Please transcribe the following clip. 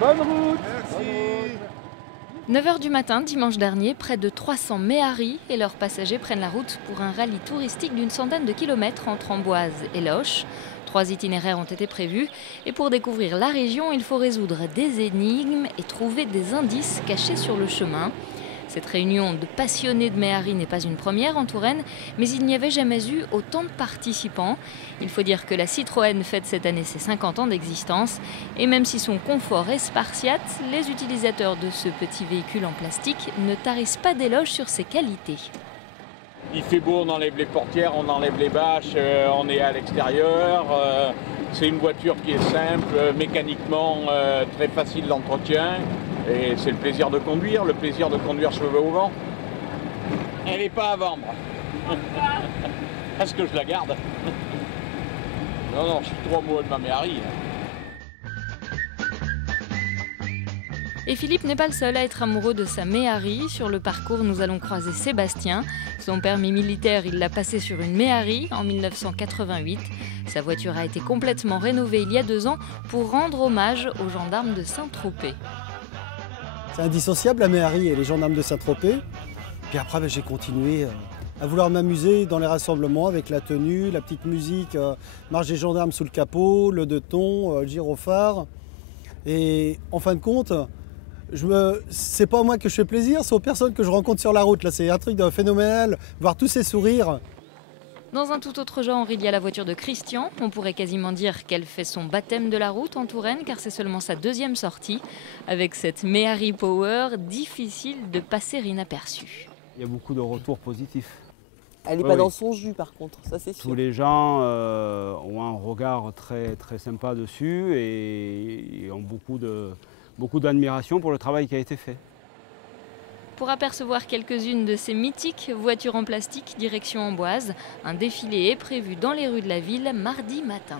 Bonne route. Merci. 9 h du matin, dimanche dernier, près de 300 méharis et leurs passagers prennent la route pour un rallye touristique d'une centaine de kilomètres entre Amboise et Loches. 3 itinéraires ont été prévus et pour découvrir la région, il faut résoudre des énigmes et trouver des indices cachés sur le chemin. Cette réunion de passionnés de méharis n'est pas une première en Touraine, mais il n'y avait jamais eu autant de participants. Il faut dire que la Citroën fête cette année ses 50 ans d'existence. Et même si son confort est spartiate, les utilisateurs de ce petit véhicule en plastique ne tarissent pas d'éloges sur ses qualités. Il fait beau, on enlève les portières, on enlève les bâches, on est à l'extérieur. C'est une voiture qui est simple, mécaniquement très facile d'entretien. Et c'est le plaisir de conduire cheveux au vent. Elle n'est pas à vendre. Est-ce que je la garde? Non, je suis trop amoureux de ma méhari. Et Philippe n'est pas le seul à être amoureux de sa méhari. Sur le parcours, nous allons croiser Sébastien. Son permis militaire, il l'a passé sur une méhari en 1988. Sa voiture a été complètement rénovée il y a 2 ans pour rendre hommage aux gendarmes de Saint-Tropez. C'est indissociable la méhari et les gendarmes de Saint-Tropez. Puis après, j'ai continué à vouloir m'amuser dans les rassemblements avec la tenue, la petite musique, marche des gendarmes sous le capot, le deux tons, le gyrophare. Et en fin de compte, c'est pas à moi que je fais plaisir, c'est aux personnes que je rencontre sur la route. Là, c'est un truc de phénoménal, voir tous ces sourires. Dans un tout autre genre, il y a la voiture de Christian. On pourrait quasiment dire qu'elle fait son baptême de la route en Touraine, car c'est seulement sa 2e sortie. Avec cette méhari Power, difficile de passer inaperçu. Il y a beaucoup de retours positifs. Elle n'est pas dans son jus par contre, ça c'est sûr. Tous les gens ont un regard très, très sympa dessus et ont beaucoup d'admiration pour le travail qui a été fait. Pour apercevoir quelques-unes de ces mythiques voitures en plastique direction Amboise, un défilé est prévu dans les rues de la ville mardi matin.